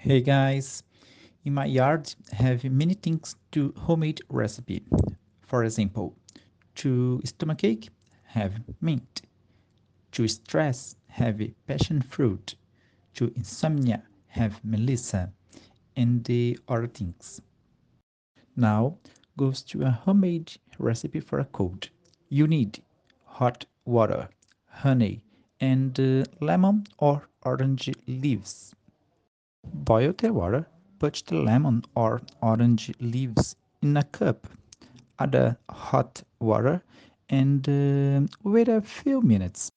Hey guys, in my yard have many things to homemade recipe. For example, to stomachache have mint, to stress have passion fruit, to insomnia have melissa, and the other things. Now goes to a homemade recipe for a cold. You need hot water, honey, and lemon or orange leaves. Boil the water, put the lemon or orange leaves in a cup, add the hot water, and wait a few minutes.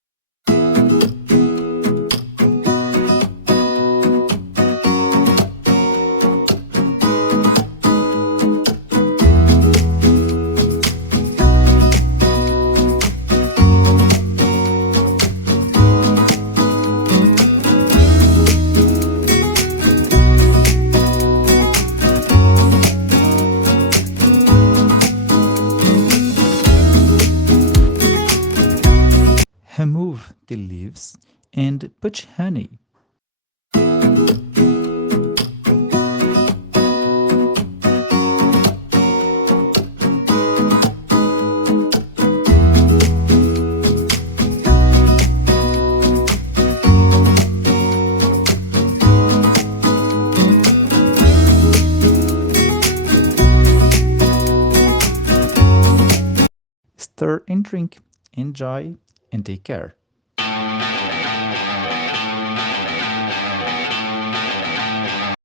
Remove the leaves and put honey. Stir and drink. Enjoy and take care.